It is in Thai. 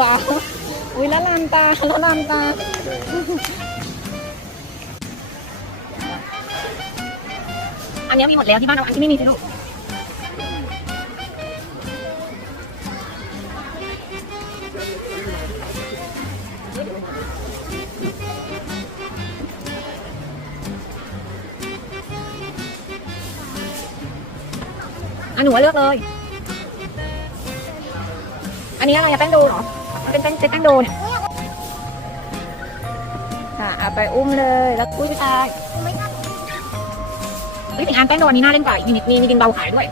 ว้าวอุ้ยละลานตาละลานตาอันนี้มีหมดแล้วที่บ้านเราอันที่ไม่มีสิลูกอันหนูเลือกเลย อันนี้อะไรอะแป้งโดเหรอ มันเป็นแป้งเซตแป้งโดเนี่ยค่ะเอาไปอุ้มเลย แล้วอุ้ยไปตายเฮ้ยถึงอันแป้งโดอันนี้น่าเล่นกว่ามีมีมีกินเบาขายด้วย